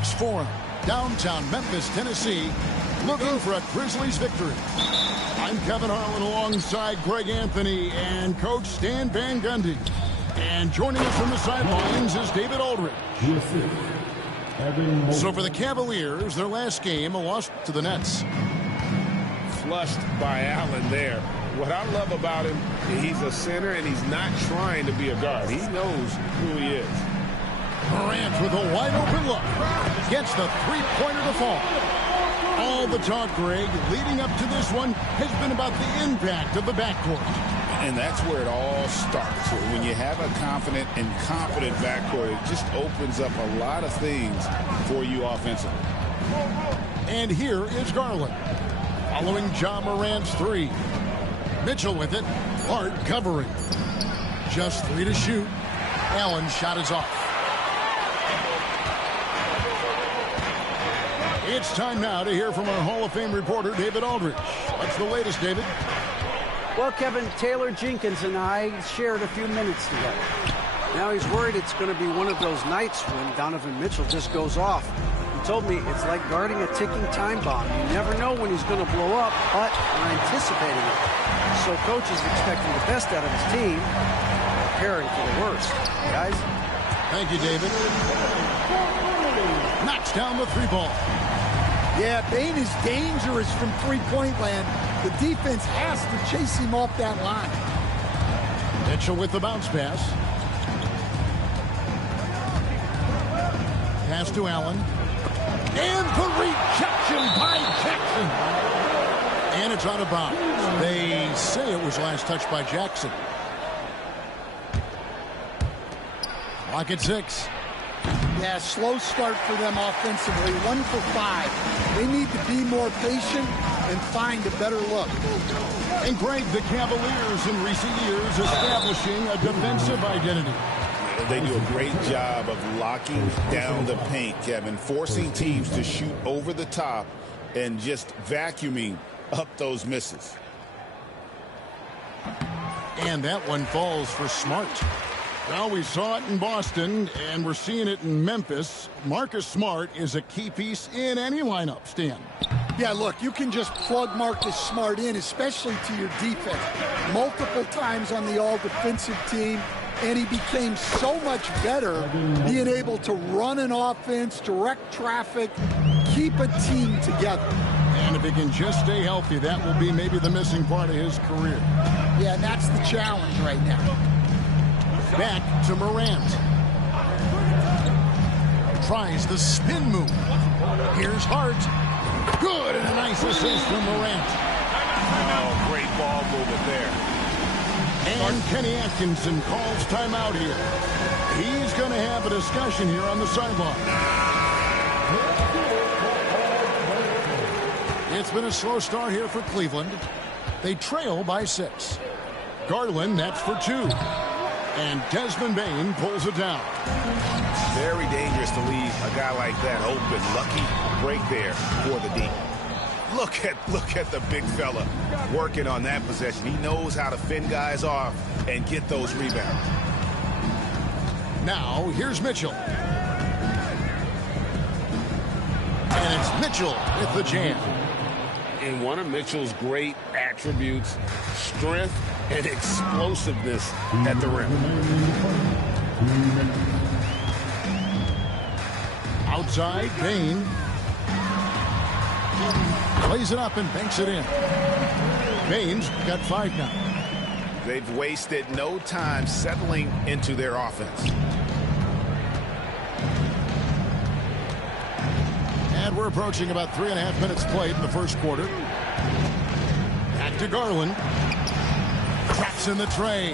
Phoenix Forum, downtown Memphis, Tennessee, looking for a Grizzlies victory. I'm Kevin Harlan alongside Greg Anthony and Coach Stan Van Gundy. And joining us from the sidelines is David Aldridge. So for the Cavaliers, their last game, a loss to the Nets. Flushed by Allen there. What I love about him, he's a center and he's not trying to be a guard. He knows who he is. Morant with a wide open look. Gets the three-pointer to fall. All the talk, Greg, leading up to this one has been about the impact of the backcourt. And that's where it all starts. When you have a confident and competent backcourt, it just opens up a lot of things for you offensively. And here is Garland. Following Ja Morant's three. Mitchell with it. Hart covering. Just 3 to shoot. Allen's shot is off. It's time now to hear from our Hall of Fame reporter, David Aldridge. What's the latest, David? Well, Kevin, Taylor Jenkins and I shared a few minutes together. Now he's worried it's going to be one of those nights when Donovan Mitchell just goes off. He told me it's like guarding a ticking time bomb. You never know when he's going to blow up, but we're anticipating it. So coach is expecting the best out of his team, preparing for the worst. Guys? Thank you, David. Knocks down the three ball. Yeah, Bane is dangerous from three-point land. The defense has to chase him off that line. Mitchell with the bounce pass. Pass to Allen. And the rejection by Jackson. And it's out of bounds. They say it was last touched by Jackson. Clock at 6. Yeah, slow start for them offensively. 1 for 5. They need to be more patient and find a better look. And Greg, the Cavaliers in recent years establishing a defensive identity. They do a great job of locking down the paint, Kevin, forcing teams to shoot over the top and just vacuuming up those misses. And that one falls for Smart. Well, we saw it in Boston, and we're seeing it in Memphis. Marcus Smart is a key piece in any lineup, Stan. Yeah, look, you can just plug Marcus Smart in, especially to your defense. Multiple times on the all-defensive team, and he became so much better being able to run an offense, direct traffic, keep a team together. And if he can just stay healthy, that will be maybe the missing part of his career. Yeah, and that's the challenge right now. Back to Morant. Tries the spin move. Here's Hart. Good, and a nice assist from Morant. Oh, great ball movement there. And Kenny Atkinson calls timeout here. He's going to have a discussion here on the sideline. It's been a slow start here for Cleveland. They trail by 6. Garland, that's for 2. And Desmond Bane pulls it down. Very dangerous to leave a guy like that open. Lucky break there for the D. Look at the big fella working on that possession. He knows how to fend guys off and get those rebounds. Now, here's Mitchell. And it's Mitchell with the jam. And one of Mitchell's great attributes, strength and explosiveness at the rim. Outside, Bane. Plays it up and banks it in. Bane's got 5 now. They've wasted no time settling into their offense. And we're approaching about 3.5 minutes played in the first quarter. Back to Garland. Traps in the tray.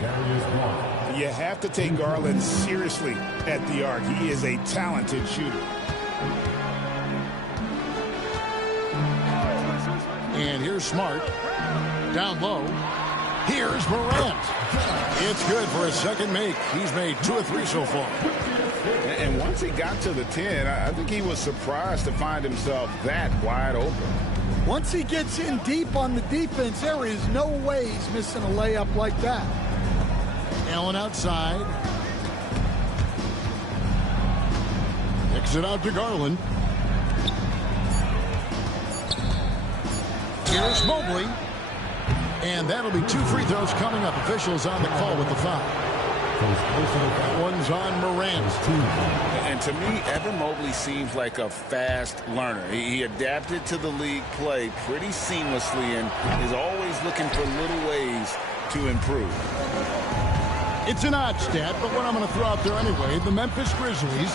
You have to take Garland seriously at the arc. He is a talented shooter. And here's Smart. Down low. Here's Morant. It's good for a second make. He's made 2 or 3 so far. And once he got to the 10, I think he was surprised to find himself that wide open. Once he gets in deep on the defense, there is no way he's missing a layup like that. Allen outside. Kicks it out to Garland. Here's Mobley. And that'll be 2 free throws coming up. Officials on the call with the foul. That one's on Morant. And to me, Evan Mobley seems like a fast learner. He adapted to the league play pretty seamlessly and is always looking for little ways to improve. It's an odd stat, but what I'm going to throw out there anyway, the Memphis Grizzlies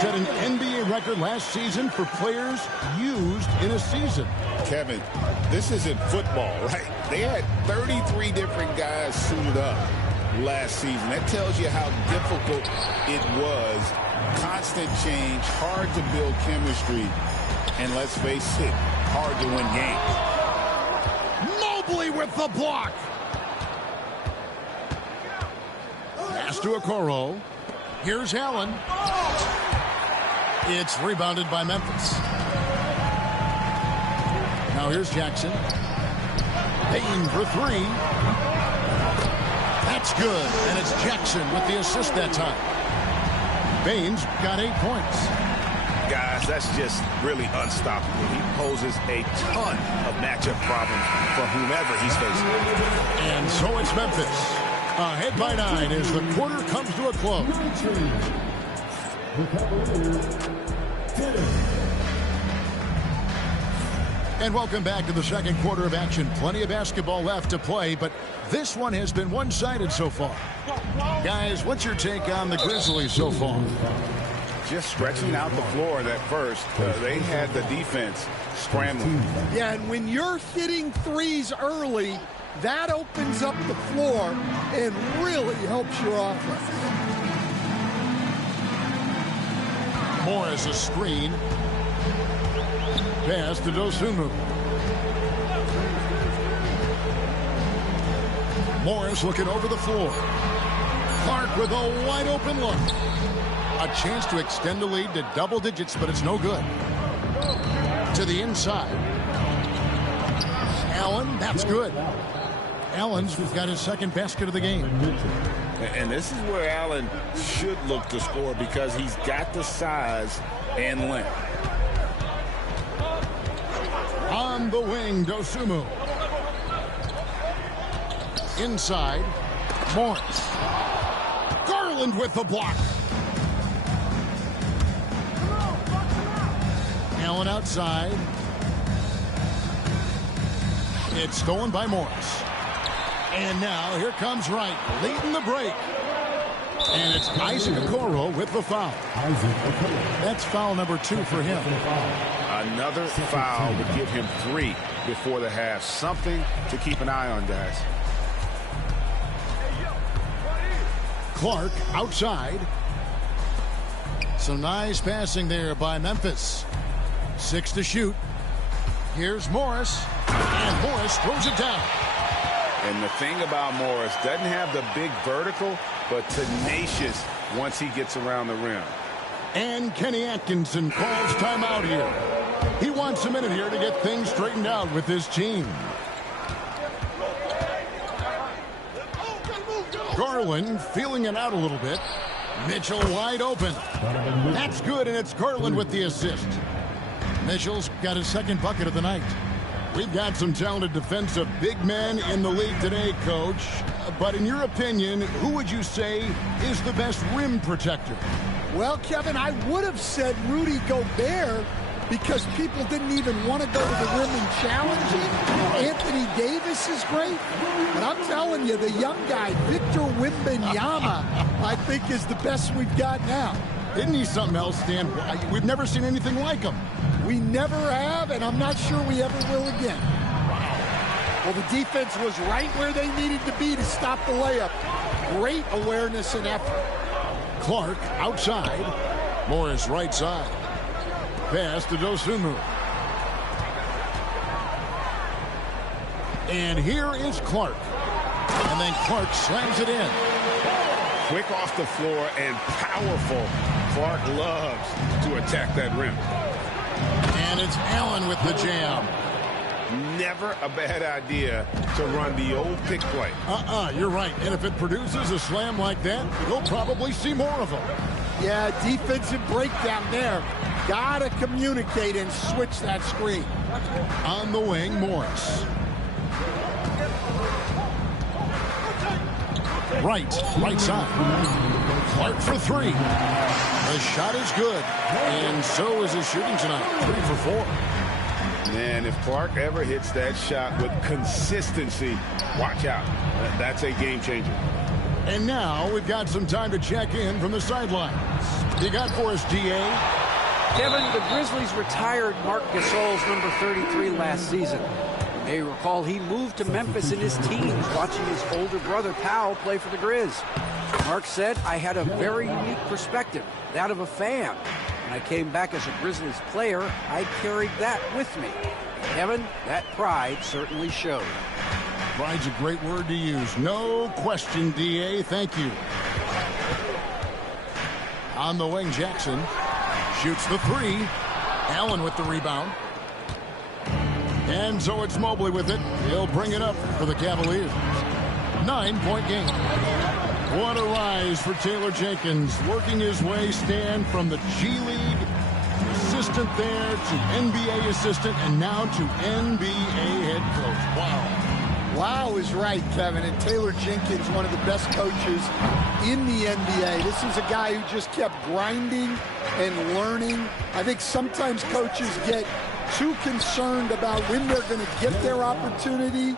set an NBA record last season for players used in a season. Kevin, this isn't football, right? They had 33 different guys suited up last season. That tells you how difficult it was. Constant change, hard to build chemistry, and let's face it, hard to win games. Mobley with the block. Pass to Okoro. Here's Allen. It's rebounded by Memphis. Now here's Jackson. Payne for 3. That's good. And it's Jackson with the assist that time. Baines got 8 points. Guys, that's just really unstoppable. He poses a ton of matchup problems for whomever he's facing. And so it's Memphis. Ahead by 9 as the quarter comes to a close. And welcome back to the second quarter of action. Plenty of basketball left to play, but this one has been one-sided so far. Guys, what's your take on the Grizzlies so far? Just stretching out the floor that first. They had the defense scrambling. Yeah, and when you're hitting threes early, that opens up the floor and really helps your offense. Morris a screen. Pass to Dosunmu. Morris looking over the floor. Clark with a wide open look. A chance to extend the lead to double digits, but it's no good. To the inside. Allen, that's good. Allen's got his second basket of the game. And this is where Allen should look to score because he's got the size and length. On the wing, Dosunmu. Inside, Morris. Garland with the block. Allen outside. It's stolen by Morris. And now here comes Wright, leading the break. And it's Isaac Okoro with the foul. That's foul number 2 for him. Another foul would give him 3 before the half. Something to keep an eye on, guys. Clark outside. Some nice passing there by Memphis. 6 to shoot. Here's Morris. And Morris throws it down. And the thing about Morris, doesn't have the big vertical, but tenacious once he gets around the rim. And Kenny Atkinson calls timeout here. He wants a minute here to get things straightened out with his team. Garland feeling it out a little bit. Mitchell wide open. That's good, and it's Garland with the assist. Mitchell's got his second bucket of the night. We've got some talented defensive big men in the league today, Coach. But in your opinion, who would you say is the best rim protector? Well, Kevin, I would have said Rudy Gobert because people didn't even want to go to the rim and challenge him. Anthony Davis is great. But I'm telling you, the young guy, Victor Wembanyama, I think is the best we've got now. Isn't he something else, Stan? We've never seen anything like him. We never have, and I'm not sure we ever will again. Well, the defense was right where they needed to be to stop the layup. Great awareness and effort. Clark outside. Morris right side. Pass to Dosunmu. And here is Clark. And then Clark slams it in. Quick off the floor and powerful. Clark loves to attack that rim. And it's Allen with the jam. Never a bad idea to run the old pick play. You're right. And if it produces a slam like that, you'll probably see more of them. Yeah, defensive breakdown there. Gotta communicate and switch that screen. On the wing, Morris. Right side. Clark for three. The shot is good, and so is his shooting tonight. 3 for 4. Man, if Clark ever hits that shot with consistency, watch out. That's a game changer. And now we've got some time to check in from the sidelines. You got for us, D.A.? Kevin, the Grizzlies retired Marc Gasol's number 33 last season. You may recall he moved to Memphis in his teens, watching his older brother Powell play for the Grizz. Mark said, I had a very unique perspective, that of a fan. When I came back as a Grizzlies player, I carried that with me. Kevin, that pride certainly showed. Pride's a great word to use. No question, D.A. Thank you. On the wing, Jackson shoots the three. Allen with the rebound. And so it's Mobley with it. He'll bring it up for the Cavaliers. 9-point game. What a rise for Taylor Jenkins, working his way, Stan, from the G League assistant there to NBA assistant and now to NBA head coach. Wow. Wow is right, Kevin. And Taylor Jenkins, one of the best coaches in the NBA. This is a guy who just kept grinding and learning. I think sometimes coaches get too concerned about when they're going to get their opportunity.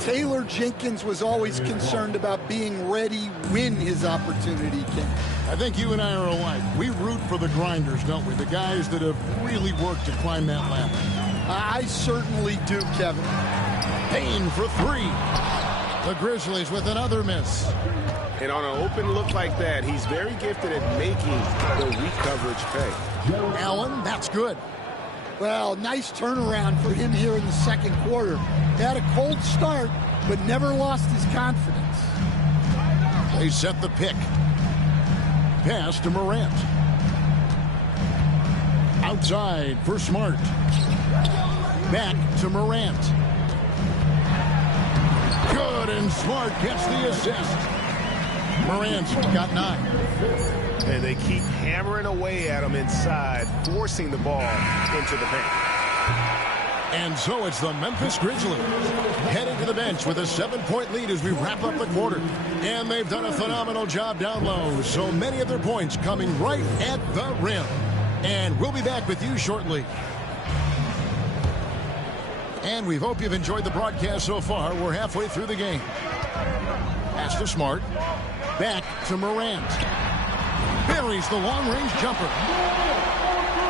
Taylor Jenkins was always concerned about being ready when his opportunity came. I think you and I are alike. We root for the grinders, don't we? The guys that have really worked to climb that ladder. I certainly do, Kevin. Payne for three. The Grizzlies with another miss. And on an open look like that, he's very gifted at making the weak coverage pay. Allen, that's good. Well, nice turnaround for him here in the second quarter. Had a cold start, but never lost his confidence. They set the pick. Pass to Morant. Outside for Smart. Back to Morant. Good, and Smart gets the assist. Morant's got 9. And they keep hammering away at him inside, forcing the ball into the paint. And so it's the Memphis Grizzlies heading to the bench with a 7-point lead as we wrap up the quarter. And they've done a phenomenal job down low. So many of their points coming right at the rim. And we'll be back with you shortly. And we hope you've enjoyed the broadcast so far. We're halfway through the game. Pass to Smart. Back to Morant. Buries the long-range jumper.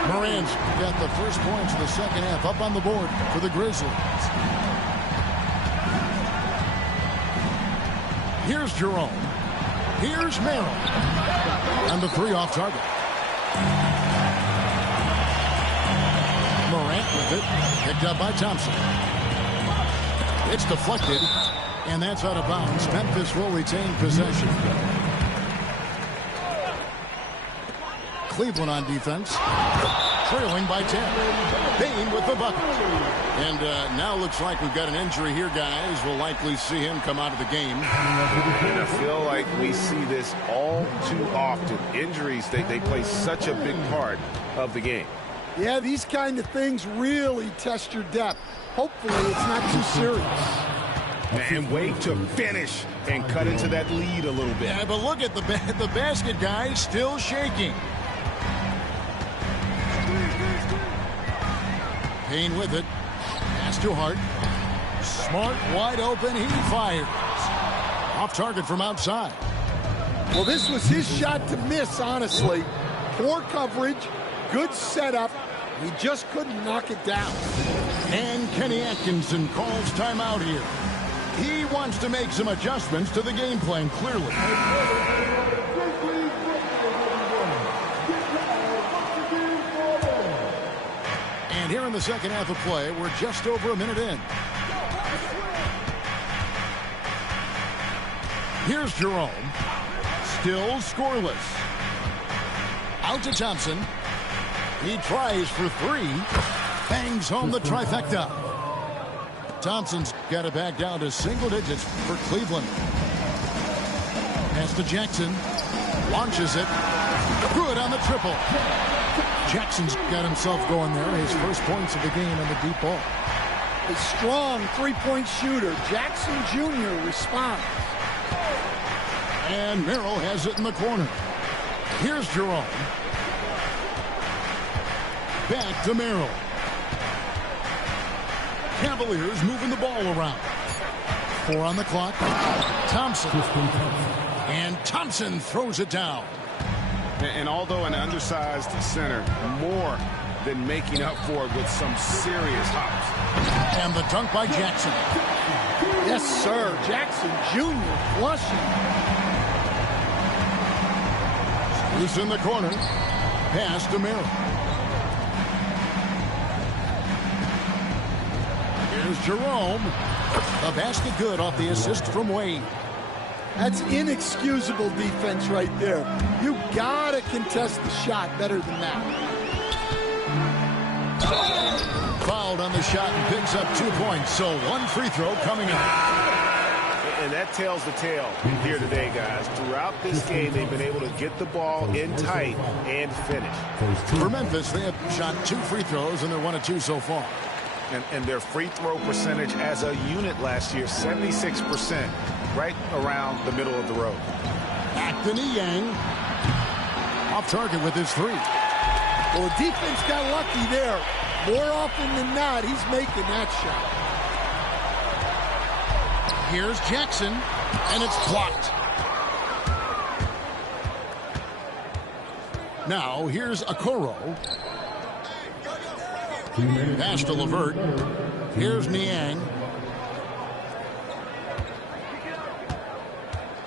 Morant's got the first points of the second half up on the board for the Grizzlies. Here's Jerome. Here's Merrill. And the 3 off target. Morant with it. Picked up by Thompson. It's deflected. And that's out of bounds. Memphis will retain possession. Cleveland on defense. Trailing by 10. Payne with the bucket. And now looks like we've got an injury here, guys. We'll likely see him come out of the game. And I feel like we see this all too often. Injuries, they play such a big part of the game. Yeah, these kind of things really test your depth. Hopefully it's not too serious. And wait to finish and cut into that lead a little bit. Yeah, but look at the basket, guys, still shaking. Payne with it. Pass to Hart. Smart, wide open. He fires. Off target from outside. Well, this was his shot to miss, honestly. Poor coverage, good setup. He just couldn't knock it down. And Kenny Atkinson calls timeout here. He wants to make some adjustments to the game plan, clearly. And here in the second half of play, we're just over a minute in. Here's Jerome. Still scoreless. Out to Thompson. He tries for 3. Bangs home the trifecta. Thompson's got it back down to single digits for Cleveland. Pass to Jackson. Launches it. Good on the triple. Jackson's got himself going there. His first points of the game on the deep ball. A strong three-point shooter. Jackson Jr. responds. And Merrill has it in the corner. Here's Jerome. Back to Merrill. Cavaliers moving the ball around. 4 on the clock. Thompson. And Thompson throws it down. And although an undersized center, more than making up for it with some serious hops. And the dunk by Jackson. Yes, sir. Jackson Jr. flushing. Loose in the corner. Pass to Merrill. Here's Jerome. The basket good off the assist from Wade. That's inexcusable defense right there. You gotta contest the shot better than that. Fouled on the shot and picks up 2 points. So 1 free throw coming up. And that tells the tale here today, guys. Throughout this game, they've been able to get the ball in tight and finish. For Memphis, they have shot 2 free throws, and they're 1 of 2 so far. And their free throw percentage as a unit last year, 76%, right around the middle of the road. Back to Niang. Off target with his 3. Well, the defense got lucky there. More often than not, he's making that shot. Here's Jackson, and it's blocked. Now, here's Okoro. Pass to LeVert. Here's Niang.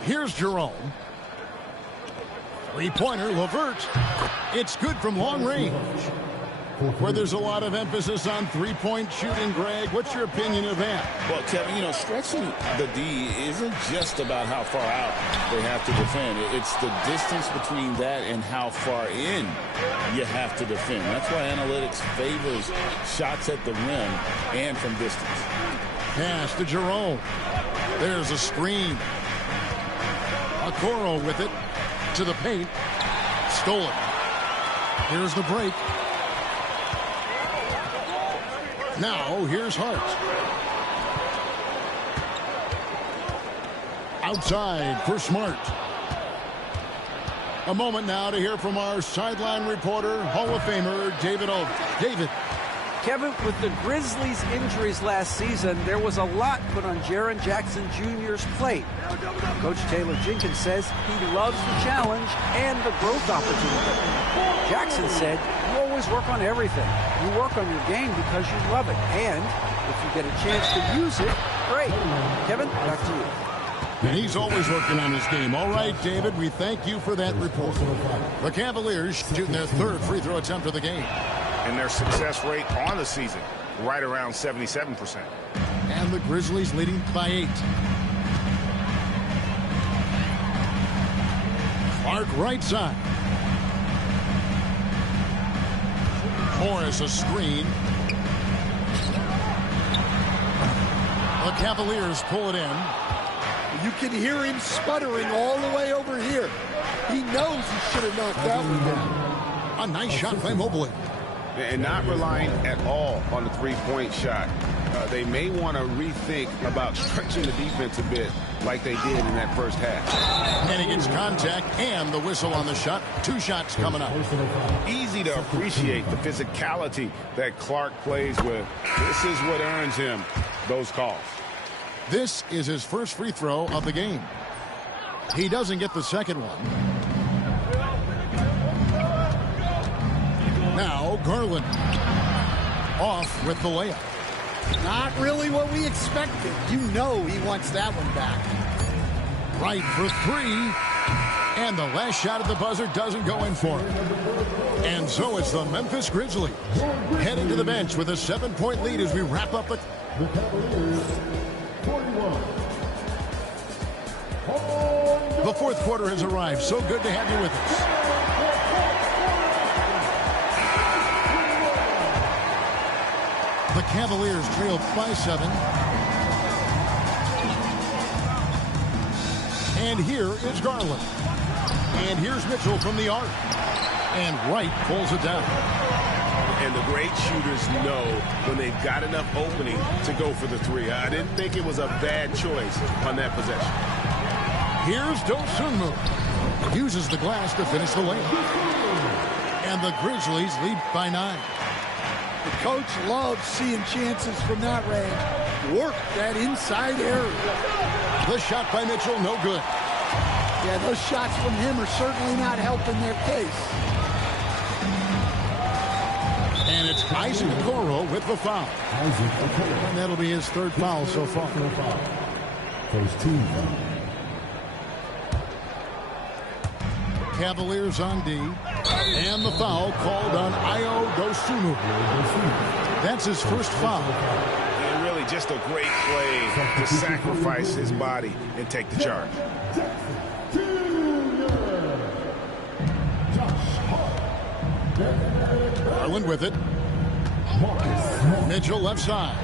Here's Jerome. Three-pointer, LeVert. It's good from long range. Where there's a lot of emphasis on three-point shooting, Greg. What's your opinion of that? Well, Kevin, you know, stretching the D isn't just about how far out they have to defend. It's the distance between that and how far in you have to defend. That's why analytics favors shots at the rim and from distance. Pass to Jerome. There's a screen. Okoro with it to the paint. Stole it. Here's the break. Now, here's Hart. Outside for Smart. A moment now to hear from our sideline reporter, Hall of Famer David Aldridge. David. Kevin, with the Grizzlies' injuries last season, there was a lot put on Jaren Jackson Jr.'s plate. Coach Taylor Jenkins says he loves the challenge and the growth opportunity. Jackson said, you always work on everything. You work on your game because you love it. And if you get a chance to use it, great. Kevin, back to you. And he's always working on his game. All right, David, we thank you for that report. The Cavaliers shooting their 3rd free throw attempt of the game. And their success rate on the season, right around 77%. And the Grizzlies leading by 8. Clark right side. Morris a screen. The Cavaliers pull it in. You can hear him sputtering all the way over here. He knows he should have knocked that one down. A nice shot by Mobley. And not relying at all on the three-point shot. They may want to rethink about stretching the defense a bit like they did in that first half. And he gets contact and the whistle on the shot. 2 shots coming up. Easy to appreciate the physicality that Clark plays with. This is what earns him those calls. This is his first free throw of the game. He doesn't get the second one. Now Garland off with the layup. Not really what we expected. You know he wants that one back. Right for 3. And the last shot at the buzzer doesn't go in for him. And so it's the Memphis Grizzlies heading to the bench with a 7-point lead as we wrap up the Cavaliers 41. The 4th quarter has arrived. So good to have you with us. The Cavaliers trail by 7. And here is Garland. And here's Mitchell from the arc. And Wright pulls it down. And the great shooters know when they've got enough opening to go for the three. I didn't think it was a bad choice on that possession. Here's Dosunmu. Uses the glass to finish the layup. And the Grizzlies lead by 9. The coach loves seeing chances from that range. Work that inside area. The shot by Mitchell, no good. Yeah, those shots from him are certainly not helping their case. And it's Isaac Okoro with the foul. And that'll be his 3rd foul so far. First team foul. Cavaliers on D. And the foul called on Ayo Dosunmu. That's his 1st foul. And really just a great play to sacrifice his body and take the charge. Garland with it. Mitchell left side.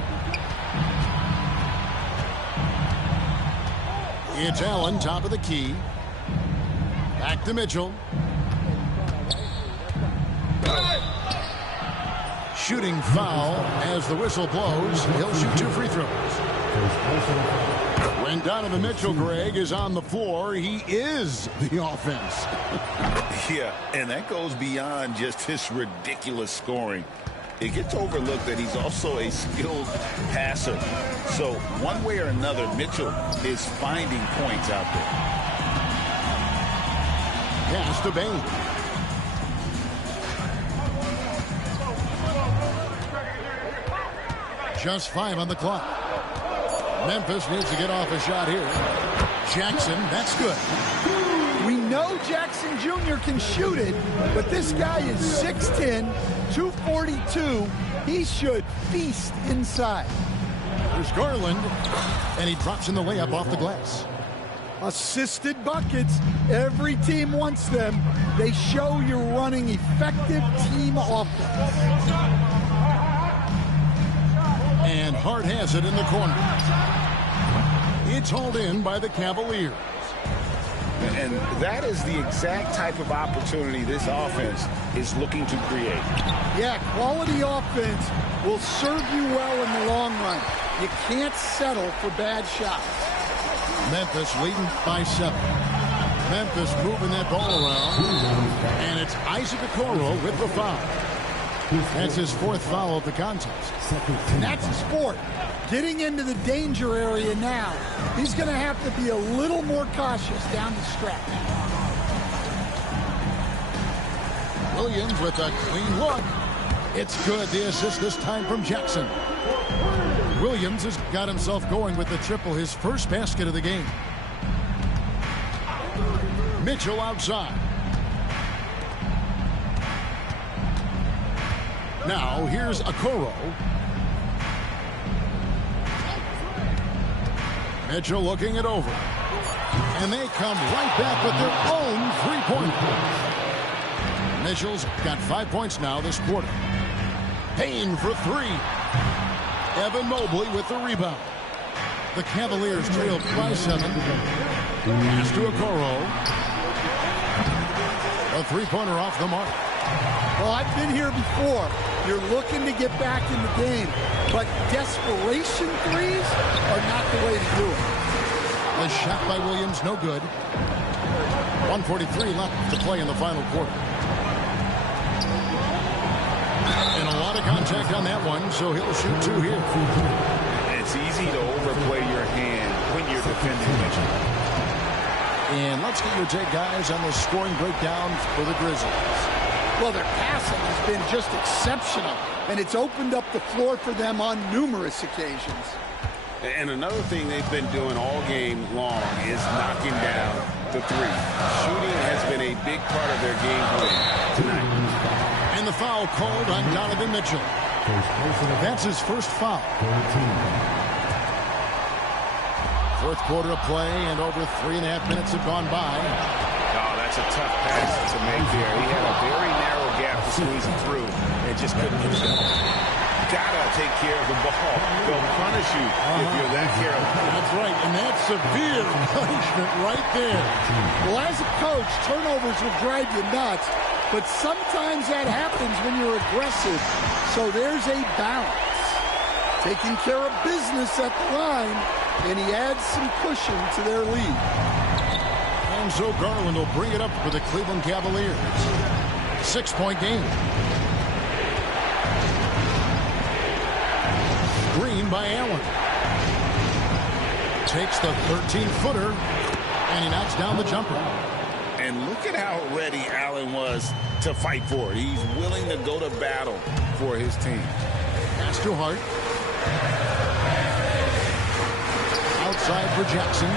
It's Allen, top of the key. Back to Mitchell. Shooting foul as the whistle blows. He'll shoot 2 free throws. When Donovan Mitchell, Greg, is on the floor, he is the offense. Yeah, and that goes beyond just his ridiculous scoring. It gets overlooked that he's also a skilled passer. So one way or another, Mitchell is finding points out there. Pass to Bain. Just 5 on the clock. Memphis needs to get off a shot here. Jackson, that's good. We know Jackson Jr. can shoot it, but this guy is 6'10", 242. He should feast inside. There's Garland, and he drops in the layup off the glass. Assisted buckets. Every team wants them. They show you're running effective team offense. And Hart has it in the corner. It's hauled in by the Cavaliers. And that is the exact type of opportunity this offense is looking to create. Yeah, quality offense will serve you well in the long run. You can't settle for bad shots. Memphis leading by 7. Memphis moving that ball around. And it's Isaac Okoro with the foul. That's his 4th foul of the contest. And that's a sport. Getting into the danger area now. He's going to have to be a little more cautious down the stretch. Williams with a clean look. It's good. The assist this time from Jackson. Williams has got himself going with the triple, his 1st basket of the game. Mitchell outside. Now here's Okoro. Mitchell looking it over. And they come right back with their own 3-pointer. Mitchell's got 5 points now this quarter. Payne for 3. Evan Mobley with the rebound. The Cavaliers trail by 7. Pass to Okoro. A 3-pointer off the mark. Well, I've been here before. You're looking to get back in the game, but desperation threes are not the way to do it. The shot by Williams, no good. 1:43 left to play in the final quarter. And a lot of contact on that one, so he'll shoot 2 here. It's easy to overplay your hand when you're defending Mitchell. And let's get your take, guys, on the scoring breakdown for the Grizzlies. Well, their passing has been just exceptional, and it's opened up the floor for them on numerous occasions. And another thing they've been doing all game long is knocking down the three. Shooting has been a big part of their game plan tonight. And the foul called on Donovan Mitchell. That's his 1st foul. 4th quarter of play, and over 3.5 minutes have gone by. Oh, that's a tough pass to make there. He had a very narrow gap to squeeze it through and just couldn't hit it. gotta take care of the ball. They'll punish you if you're that careless. That's right, and that's severe punishment right there. Well, as a coach, turnovers will drive you nuts, but sometimes that happens when you're aggressive. So there's a balance. Taking care of business at the line, and he adds some cushion to their lead. And so Garland will bring it up for the Cleveland Cavaliers. 6-point game. Green by Allen. Takes the 13-footer, and he knocks down the jumper. And look at how ready Allen was to fight for it. He's willing to go to battle for his team. Pass to Hart. Outside for Jackson.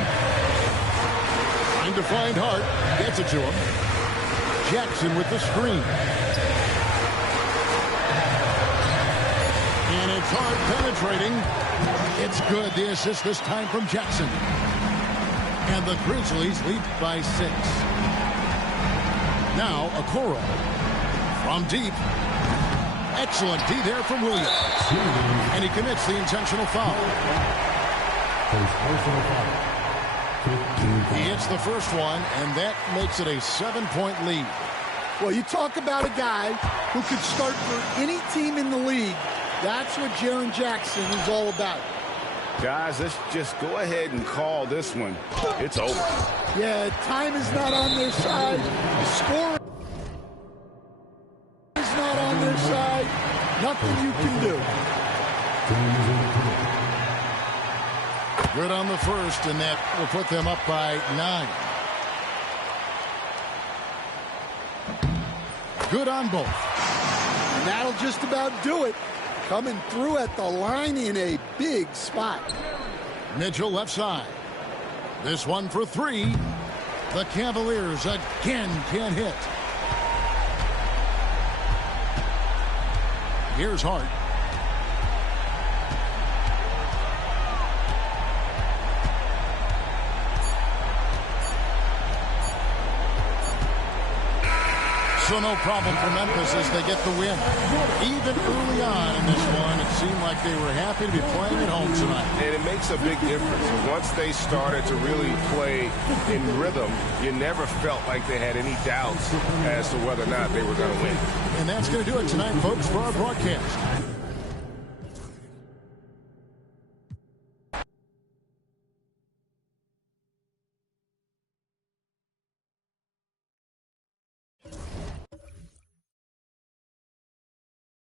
Trying to find Hart. Gets it to him. Jackson with the screen. And it's Hart penetrating. It's good. The assist this time from Jackson. And the Grizzlies lead by 6. Now Okoro from deep. Excellent D there from Williams. And he commits the intentional foul. He hits the first one, and that makes it a 7-point lead. Well, you talk about a guy who could start for any team in the league. That's what Jaren Jackson is all about. Guys, let's just go ahead and call this one. It's over. Yeah, time is not on their side. The score is not on their side. Nothing you can do. Good on the first, and that will put them up by 9. Good on both. And that'll just about do it. Coming through at the line in a big spot. Mitchell left side. This one for 3. The Cavaliers again can't hit. Here's Hart. So no problem for Memphis as they get the win. Even early on in this one, it seemed like they were happy to be playing at home tonight. And it makes a big difference. Once they started to really play in rhythm, you never felt like they had any doubts as to whether or not they were going to win. And that's going to do it tonight, folks, for our broadcast.